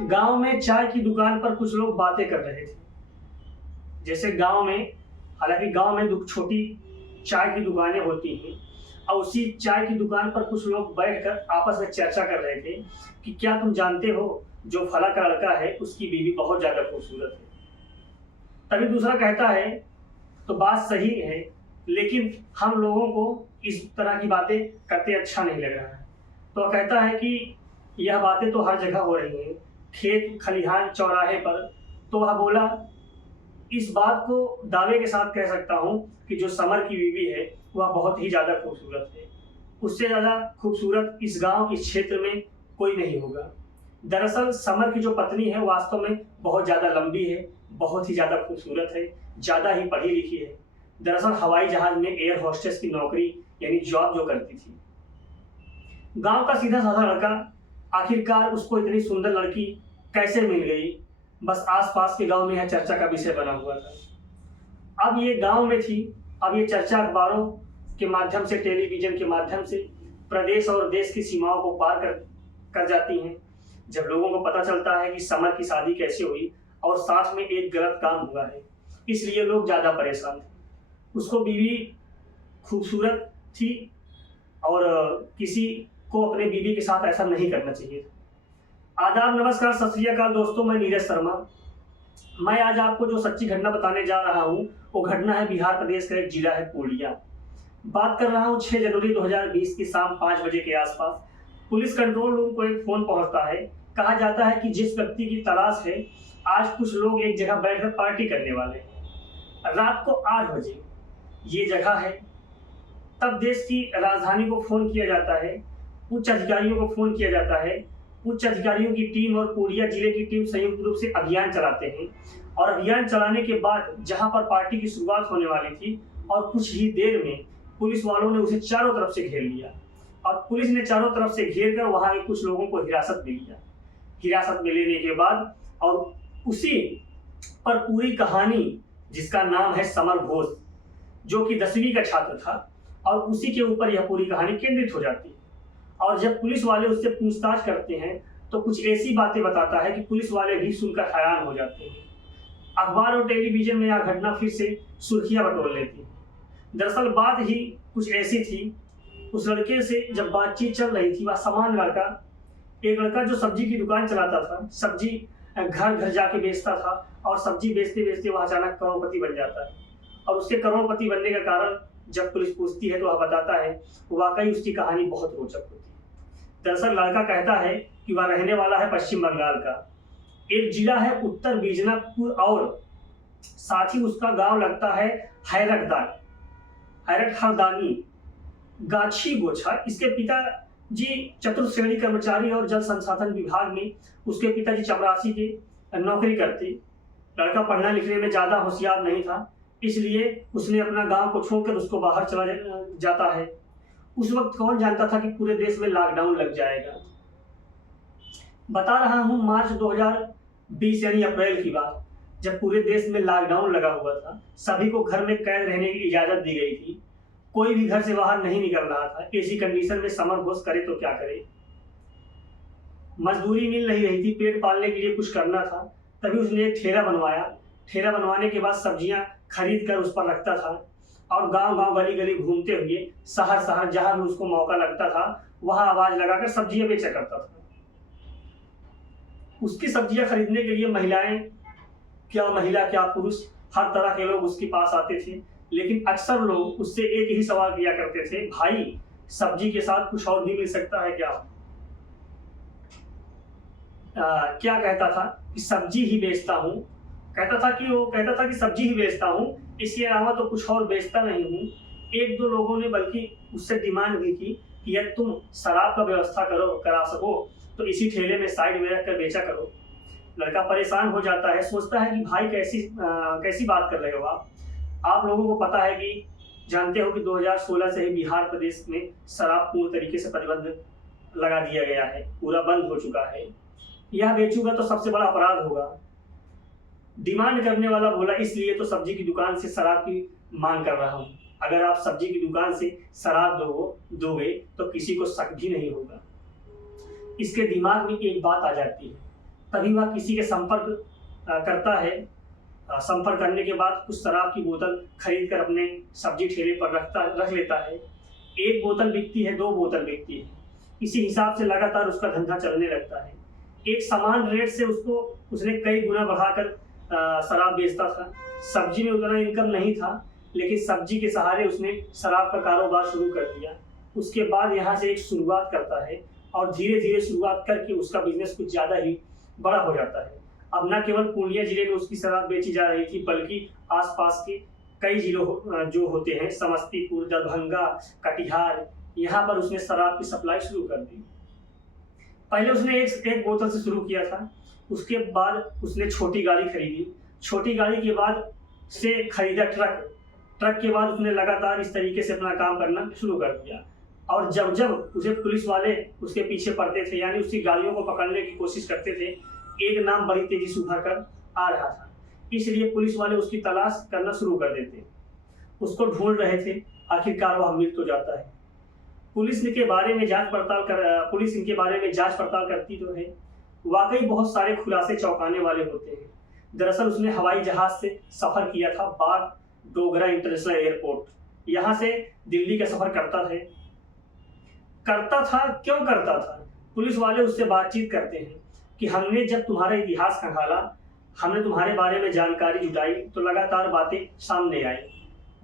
गांव में चाय की दुकान पर कुछ लोग बातें कर रहे थे। जैसे गांव में, हालांकि गांव में छोटी चाय की दुकानें होती हैं, और उसी चाय की दुकान पर कुछ लोग बैठकर आपस में चर्चा कर रहे थे कि क्या तुम जानते हो, जो फला का लड़का है उसकी बीवी बहुत ज्यादा खूबसूरत है। तभी दूसरा कहता है, तो बात सही है, लेकिन हम लोगों को इस तरह की बातें करते अच्छा नहीं लग रहा है। तो वह कहता है कि यह बातें तो हर जगह हो रही हैं, खेत खलिहान चौराहे पर। तो वह बोला, इस बात को दावे के साथ कह सकता हूँ कि जो समर की बीवी है वह बहुत ही ज्यादा खूबसूरत है। उससे ज्यादा खूबसूरत इस गांव, इस क्षेत्र में कोई नहीं होगा। दरअसल समर की जो पत्नी है वास्तव में बहुत ज्यादा लंबी है, बहुत ही ज्यादा खूबसूरत है, ज्यादा ही पढ़ी लिखी है। दरअसल हवाई जहाज में एयर होस्टेस की नौकरी यानी जॉब जो करती थी। गांव का सीधा साधा लड़का आखिरकार उसको इतनी सुंदर लड़की कैसे मिल गई, बस आसपास के गांव में यह चर्चा का विषय बना हुआ था। अब ये गांव में थी, अब ये चर्चा अखबारों के माध्यम से, टेलीविजन के माध्यम से प्रदेश और देश की सीमाओं को पार कर जाती हैं। जब लोगों को पता चलता है कि समर की शादी कैसे हुई और साथ में एक गलत काम हुआ है, इसलिए लोग ज्यादा परेशान थे। उसको बीवी खूबसूरत थी और किसी को अपने बीवी के साथ ऐसा नहीं करना चाहिए था। आदाब, नमस्कार, सत श्री अकाल दोस्तों, मैं नीरज शर्मा। मैं आज आपको जो सच्ची घटना बताने जा रहा हूँ वो घटना है बिहार प्रदेश का एक जिला है पूर्णिया। बात कर रहा हूँ 6 जनवरी 2020 की शाम 5 बजे के आसपास। पुलिस कंट्रोल रूम को एक फोन पहुंचता है। कहा जाता है कि जिस व्यक्ति की तलाश है, आज कुछ लोग एक जगह बैठकर पार्टी करने वाले हैं। रात को 8 बजे ये जगह है। तब देश की राजधानी को फोन किया जाता है, उच्च अधिकारियों को फोन किया जाता है। उच्च अधिकारियों की टीम और पूर्णिया जिले की टीम संयुक्त रूप से अभियान चलाते हैं, और अभियान चलाने के बाद जहां पर पार्टी की शुरुआत होने वाली थी, और कुछ ही देर में पुलिस वालों ने उसे चारों तरफ से घेर लिया। और पुलिस ने चारों तरफ से घेर कर वहां के कुछ लोगों को हिरासत में लिया। हिरासत में लेने के बाद और उसी पर पूरी कहानी, जिसका नाम है समर घोष, जो कि 10वीं का छात्र था, और उसी के ऊपर यह पूरी कहानी केंद्रित हो जाती है। और जब पुलिस वाले उससे पूछताछ करते हैं तो कुछ ऐसी बातें बताता है कि पुलिस वाले भी सुनकर हैरान हो जाते हैं। अखबार और टेलीविजन में यह घटना फिर से सुर्खियां बटोर लेती है। दरअसल बात ही कुछ ऐसी थी, उस लड़के से जब बातचीत चल रही थी, वह समान लड़का, एक लड़का जो सब्जी की दुकान चलाता था, सब्जी घर घर जाके बेचता था, और सब्जी बेचते बेचते वह अचानक करोड़पति बन जाता है। और उसके करोड़पति बनने का कारण जब पुलिस पूछती है तो वह बताता है, वाकई उसकी कहानी बहुत रोचक होती है। दरअसल लड़का कहता है कि वह रहने वाला है पश्चिम बंगाल का। एक जिला है उत्तर बीजनापुर, और साथ ही उसका गांव लगता है हैरत हरदानी गाछी गोछा। इसके पिताजी चतुर्थ श्रेणी कर्मचारी और जल संसाधन विभाग में उसके पिताजी चपरासी के नौकरी करते। लड़का पढ़ने लिखने में ज्यादा होशियार नहीं था, इसलिए उसने अपना गांव को छोड़कर उसको बाहर चला जाता है। उस वक्त कौन जानता था कि पूरे देश में लॉकडाउन लग जाएगा। बता रहा हूं मार्च 2020 यानी अप्रैल की बात, जब पूरे देश में लॉकडाउन लगा हुआ था। सभी को घर में कैद रहने की इजाजत दी गई थी। कोई भी घर से बाहर नहीं निकल रहा था। ऐसी कंडीशन में समर घोष करे तो क्या करे। मजदूरी मिल नहीं रही थी, पेट पालने के लिए कुछ करना था। तभी उसने एक ठेला बनवाया। ठेला बनवाने के बाद सब्जियां खरीद कर उस पर रखता था, और गांव गांव गली गली घूमते हुए शहर शहर जहां भी उसको मौका लगता था वहां आवाज लगाकर सब्जियां बेचा करता था। उसकी सब्जियां खरीदने के लिए महिलाएं, क्या महिला क्या पुरुष, हर तरह के लोग उसके पास आते थे। लेकिन अक्सर लोग उससे एक ही सवाल किया करते थे, भाई सब्जी के साथ कुछ और भी मिल सकता है क्या? क्या कहता था कि सब्जी ही बेचता हूँ। कहता था कि सब्जी ही बेचता हूँ, इसके अलावा तो कुछ और बेचता नहीं हूँ। एक दो लोगों ने बल्कि उससे डिमांड भी की कि यदि तुम शराब का व्यवस्था करा सको तो इसी ठेले में साइड में रखकर बेचा करो। लड़का परेशान हो जाता है, सोचता है कि भाई कैसी बात कर रहे हो आप लोगों को पता है कि जानते हो कि 2016 से ही बिहार प्रदेश में शराब पूर्ण तरीके से प्रतिबंध लगा दिया गया है, पूरा बंद हो चुका है। यह बेचूंगा तो सबसे बड़ा अपराध होगा। डिमांड करने वाला बोला, इसलिए तो सब्जी की दुकान से शराब की मांग कर रहा हूँ। अगर आप सब्जी की दुकान से शराब दोगे तो किसी को शक भी नहीं होगा। इसके दिमाग में एक बात आ जाती है, तभी वह किसी के संपर्क करता है। संपर्क करने के बाद कुछ शराब की बोतल खरीद कर अपने सब्जी ठेले पर रख लेता है। एक बोतल बिकती है, 2 बोतल बिकती है, इसी हिसाब से लगातार उसका धंधा चलने लगता है। एक समान रेट से उसने कई गुना बढ़ाकर शराब बेचता था। सब्जी में उतना इनकम नहीं था, लेकिन सब्जी के सहारे उसने शराब का कारोबार शुरू कर दिया। उसके बाद यहाँ से एक शुरुआत करता है और धीरे धीरे शुरुआत करके उसका बिजनेस कुछ ज़्यादा ही बड़ा हो जाता है। अब न केवल पूर्णिया जिले में उसकी शराब बेची जा रही थी, बल्कि आसपास के कई जिलों जो होते हैं, समस्तीपुर, दरभंगा, कटिहार, यहाँ पर उसने शराब की सप्लाई शुरू कर दी। पहले उसने एक बोतल से शुरू किया था, उसके बाद उसने छोटी गाड़ी खरीदी। छोटी गाड़ी के बाद से खरीदा ट्रक के बाद उसने लगातार इस तरीके से अपना काम करना शुरू कर दिया। और जब जब उसे पुलिस वाले उसके पीछे पड़ते थे, यानी उसकी गाड़ियों को पकड़ने की कोशिश करते थे, एक नाम बड़ी तेजी से उभर कर आ रहा था। इसलिए पुलिस वाले उसकी तलाश करना शुरू कर देते, उसको ढूंढ रहे थे। आखिरकार वह मिल तो जाता है। पुलिस इनके बारे में जांच पड़ताल करती तो है। वाकई बहुत सारे खुलासे चौंकाने वाले होते हैं। दरअसल उसने हवाई जहाज से सफर किया था बागडोगरा इंटरनेशनल एयरपोर्ट। यहाँ से दिल्ली का सफर करता था। क्यों करता था? पुलिस वाले उससे बातचीत करते हैं कि हमने जब तुम्हारा इतिहास खंगाला, हमने तुम्हारे बारे में जानकारी जुटाई, तो लगातार बातें सामने आई।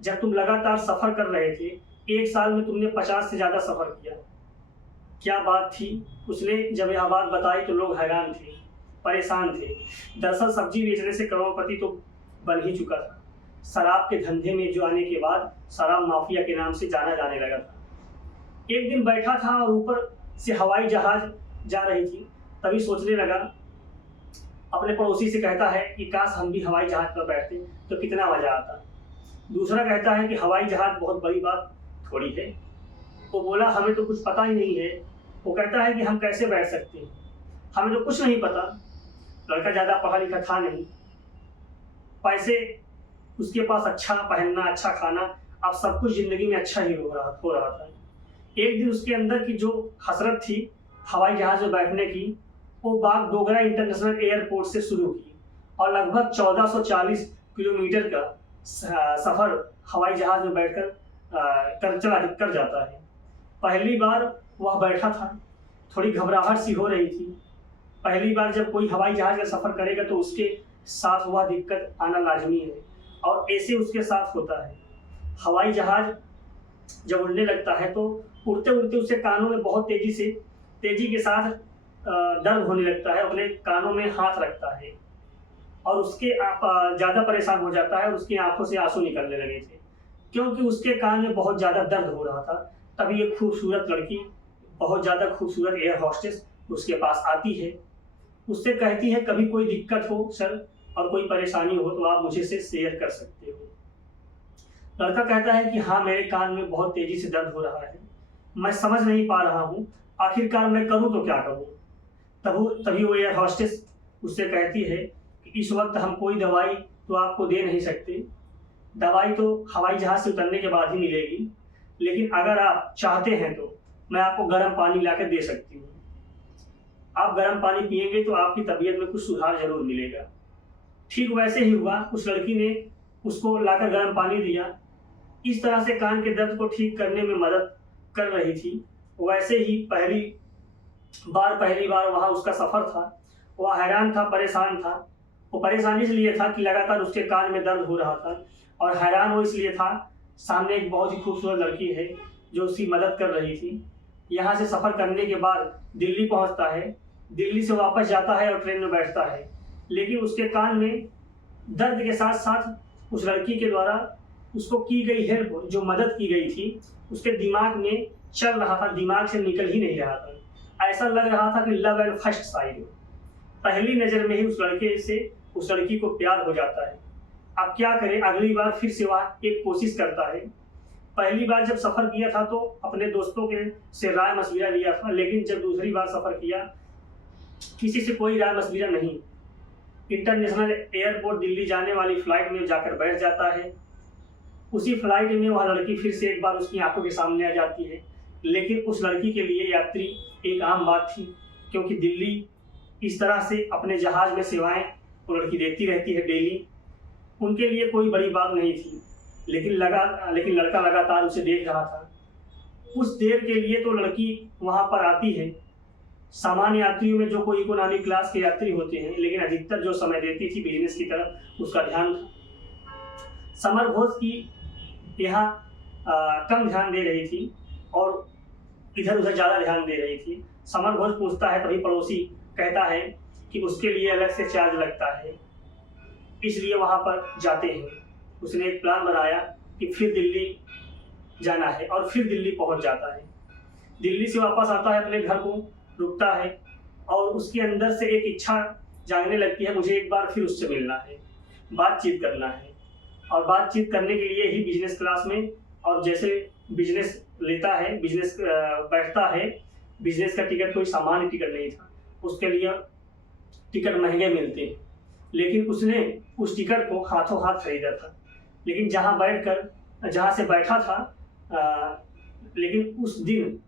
जब तुम लगातार सफर कर रहे थे, 1 साल में तुमने 50 से ज्यादा सफर किया। क्या बात थी? उसने जब यह बात बताई तो लोग हैरान थे, परेशान थे। दरअसल सब्जी बेचने से करोड़पति तो बन ही चुका था। शराब के धंधे में जो आने के बाद शराब माफिया के नाम से जाना जाने लगा था। एक दिन बैठा था और ऊपर से हवाई जहाज जा रही थी, तभी सोचने लगा, अपने पड़ोसी से कहता है कि काश हम भी हवाई जहाज पर बैठते तो कितना मजा आता। दूसरा कहता है कि हवाई जहाज बहुत बड़ी बात थोड़ी है। वो बोला, हमें तो कुछ पता ही नहीं है। वो कहता है कि हम कैसे बैठ सकते हैं, हमें तो कुछ नहीं पता। लड़का ज़्यादा पढ़ा लिखा था नहीं, पैसे उसके पास, अच्छा पहनना, अच्छा खाना, अब सब कुछ जिंदगी में अच्छा ही हो रहा था। एक दिन उसके अंदर की जो हसरत थी हवाई जहाज में बैठने की, वो बागडोगरा इंटरनेशनल एयरपोर्ट से शुरू की और लगभग 1440 किलोमीटर का सफर हवाई जहाज में बैठकर कर जाता है। पहली बार वह बैठा था, थोड़ी घबराहट सी हो रही थी। पहली बार जब कोई हवाई जहाज का सफर करेगा तो उसके साथ वह दिक्कत आना लाजमी है, और ऐसे उसके साथ होता है। हवाई जहाज जब उड़ने लगता है तो उड़ते उड़ते उसके कानों में बहुत तेजी के साथ दर्द होने लगता है। अपने कानों में हाथ रखता है और उसके ज़्यादा परेशान हो जाता है और उसकी आंखों से आंसू निकलने लगे थे, क्योंकि उसके कान में बहुत ज़्यादा दर्द हो रहा था। तभी एक खूबसूरत लड़की, बहुत ज़्यादा खूबसूरत एयर हॉस्टेस उसके पास आती है। उससे कहती है, कभी कोई दिक्कत हो सर और कोई परेशानी हो तो आप मुझे से शेयर कर सकते हो। लड़का कहता है कि हाँ, मेरे कान में बहुत तेजी से दर्द हो रहा है, मैं समझ नहीं पा रहा हूँ, आखिरकार मैं करूँ तो क्या करूँ। तभी वो एयर हॉस्टेस उससे कहती है कि इस वक्त हम कोई दवाई तो आपको दे नहीं सकते, दवाई तो हवाई जहाज से उतरने के बाद ही मिलेगी, लेकिन अगर आप चाहते हैं तो मैं आपको गर्म पानी ला कर दे सकती हूँ। आप गर्म पानी पिएंगे तो आपकी तबीयत में कुछ सुधार जरूर मिलेगा। ठीक वैसे ही हुआ, उस लड़की ने उसको लाकर गर्म पानी दिया। इस तरह से कान के दर्द को ठीक करने में मदद कर रही थी। वैसे ही पहली बार वहाँ उसका सफर था। वह हैरान था, परेशान था। वो परेशान इसलिए था कि लगातार उसके कान में दर्द हो रहा था, और हैरान वो इसलिए था, सामने एक बहुत ही खूबसूरत लड़की है जो उसकी मदद कर रही थी। यहाँ से सफ़र करने के बाद दिल्ली पहुँचता है, दिल्ली से वापस जाता है और ट्रेन में बैठता है, लेकिन उसके कान में दर्द के साथ साथ उस लड़की के द्वारा उसको की गई हेल्प, जो मदद की गई थी, उसके दिमाग में चल रहा था, दिमाग से निकल ही नहीं रहा था। ऐसा लग रहा था कि लव एट फर्स्ट साइट, पहली नज़र में ही उस लड़की को प्यार हो जाता है। अब क्या करे, अगली बार फिर से वह एक कोशिश करता है। पहली बार जब सफ़र किया था तो अपने दोस्तों के से राय मशविरा लिया था, लेकिन जब दूसरी बार सफ़र किया किसी से कोई राय मशविरा नहीं। इंटरनेशनल एयरपोर्ट दिल्ली जाने वाली फ्लाइट में जाकर बैठ जाता है। उसी फ्लाइट में वह लड़की फिर से एक बार उसकी आंखों के सामने आ जाती है, लेकिन उस लड़की के लिए यात्री एक आम बात थी, क्योंकि दिल्ली इस तरह से अपने जहाज में सेवाएं वो लड़की देती रहती है डेली। उनके लिए कोई बड़ी बात नहीं थी, लेकिन लड़का लगातार उसे देख रहा था। कुछ देर के लिए तो लड़की वहां पर आती है। सामान्य यात्रियों में जो कोई इकोनॉमिक क्लास के यात्री होते हैं, लेकिन अधिकतर जो समय देती थी बिजनेस की तरफ, उसका ध्यान था। समर घोष की यहाँ कम ध्यान दे रही थी और इधर उधर ज़्यादा ध्यान दे रही थी। समर घोष पूछता है, तभी पड़ोसी कहता है कि उसके लिए अलग से चार्ज लगता है, इसलिए वहाँ पर जाते हैं। उसने एक प्लान बनाया कि फिर दिल्ली जाना है और फिर दिल्ली पहुँच जाता है। दिल्ली से वापस आता है, अपने घर को रुकता है और उसके अंदर से एक इच्छा जागने लगती है, मुझे एक बार फिर उससे मिलना है, बातचीत करना है। और बातचीत करने के लिए ही बिजनेस क्लास में, और जैसे बिजनेस लेता है, बिजनेस बैठता है, बिजनेस का टिकट कोई सामान्य टिकट नहीं था, उसके लिए टिकट महंगे मिलते हैं, लेकिन उसने उस टिकट को हाथों हाथ खरीदा था। लेकिन जहाँ से बैठा था, लेकिन उस दिन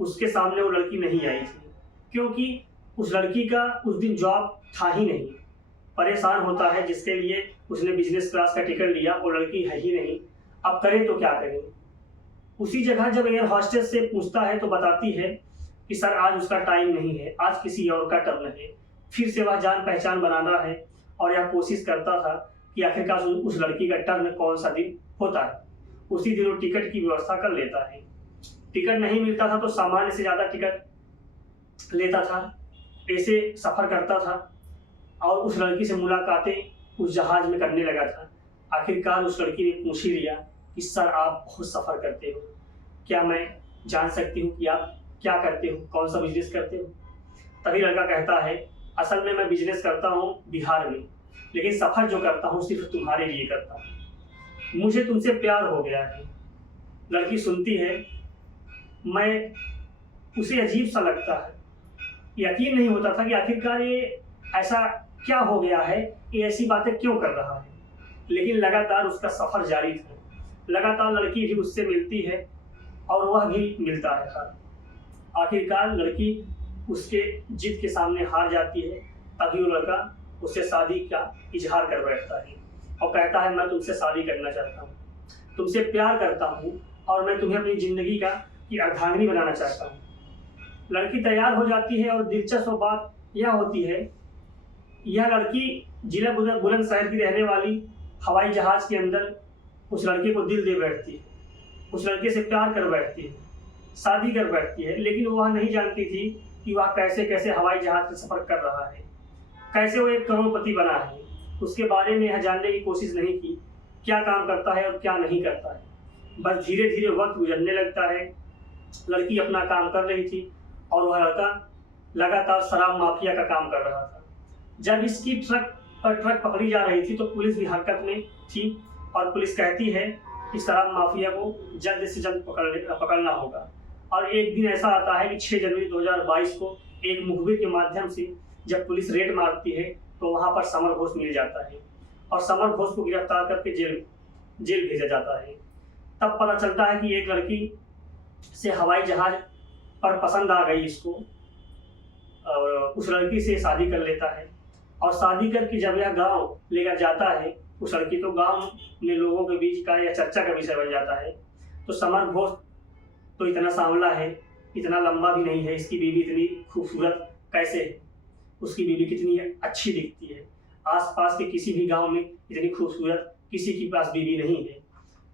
उसके सामने वो लड़की नहीं आई थी, क्योंकि उस लड़की का उस दिन जॉब था ही नहीं। परेशान होता है, जिसके लिए उसने बिजनेस क्लास का टिकट लिया, वो लड़की है ही नहीं। अब करें तो क्या करें। उसी जगह जब एयर हॉस्टेस से पूछता है तो बताती है कि सर आज उसका टाइम नहीं है, आज किसी और का टर्न है। फिर से वह जान पहचान बनाना है और यह कोशिश करता था कि आखिरकार उस लड़की का टर्न कौन सा दिन होता है। उसी दिन वो टिकट की व्यवस्था कर लेता है। टिकट नहीं मिलता था तो सामान्य से ज़्यादा टिकट लेता था, ऐसे सफ़र करता था और उस लड़की से मुलाकातें उस जहाज में करने लगा था। आखिरकार उस लड़की ने पूछ ही लिया कि सर आप बहुत सफ़र करते हो, क्या मैं जान सकती हूँ कि आप क्या करते हो, कौन सा बिजनेस करते हो। तभी लड़का कहता है, असल में मैं बिजनेस करता हूँ बिहार में, लेकिन सफ़र जो करता हूँ सिर्फ तुम्हारे लिए करता हूँ, मुझे तुमसे प्यार हो गया है। लड़की सुनती है, मैं उसे अजीब सा लगता है, यकीन नहीं होता था कि आखिरकार ये ऐसा क्या हो गया है, ये ऐसी बातें क्यों कर रहा है। लेकिन लगातार उसका सफ़र जारी था, लगातार लड़की भी उससे मिलती है और वह भी मिलता है। आखिरकार लड़की उसके जिद के सामने हार जाती है। तभी वो लड़का उससे शादी का इजहार कर बैठता है और कहता है, मैं तुमसे शादी करना चाहता हूँ, तुमसे प्यार करता हूँ और मैं तुम्हें अपनी ज़िंदगी की अर्धांगिनी बनाना चाहता हूँ। लड़की तैयार हो जाती है और दिलचस्प बात यह होती है, यह लड़की जिला बुलंदशहर की रहने वाली हवाई जहाज़ के अंदर उस लड़के को दिल दे बैठती है, उस लड़के से प्यार कर बैठती है, शादी कर बैठती है। लेकिन वह नहीं जानती थी कि वह कैसे कैसे हवाई जहाज़ का सफ़र कर रहा है, कैसे वो एक करोड़पति बना है। उसके बारे में यह जानने की कोशिश नहीं की, क्या काम करता है और क्या नहीं करता है। बस धीरे धीरे वक्त गुजरने लगता है। लड़की अपना काम कर रही थी और वह लड़का लगातार शराब माफिया का काम कर रहा था। जब इसकी ट्रक पकड़ी जा रही थी तो पुलिस भी हरकत में थी और पुलिस कहती है कि शराब माफिया को जल्द से जल्द पकड़ना होगा। और एक दिन ऐसा आता है कि 6 जनवरी 2022 को एक मुखबिर के माध्यम से जब पुलिस रेड मारती है तो वहाँ पर समर घोष मिल जाता है और समर घोष को गिरफ्तार करके जेल भेजा जाता है। तब पता चलता है कि एक लड़की से हवाई जहाज पर पसंद आ गई इसको और उस लड़की से शादी कर लेता है। और शादी करके जब यह गांव लेकर जाता है उस लड़की, तो गांव में लोगों के बीच का यह चर्चा का विषय बन जाता है। तो समर घोष तो इतना सांवला है, इतना लंबा भी नहीं है, इसकी बीवी इतनी खूबसूरत कैसे है, उसकी बीवी कितनी अच्छी दिखती है। आसपास के किसी भी गांव में इतनी खूबसूरत किसी के पास बीवी नहीं है।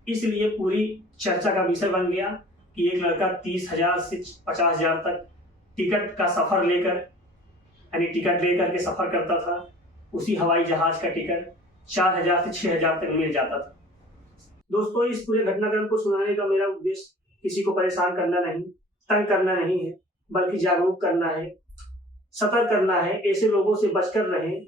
इसलिए पूरी चर्चा का विषय बन गया कि एक लड़का 30,000 से 50,000 तक टिकट का सफ़र लेकर, यानी टिकट लेकर के सफ़र करता था। उसी हवाई जहाज़ का टिकट 4,000 से 6,000 तक मिल जाता था। दोस्तों, इस पूरे घटनाक्रम को सुनाने का मेरा उद्देश्य किसी को परेशान करना नहीं, तंग करना नहीं है, बल्कि जागरूक करना है, सतर्क करना है। ऐसे लोगों से बचकर रहें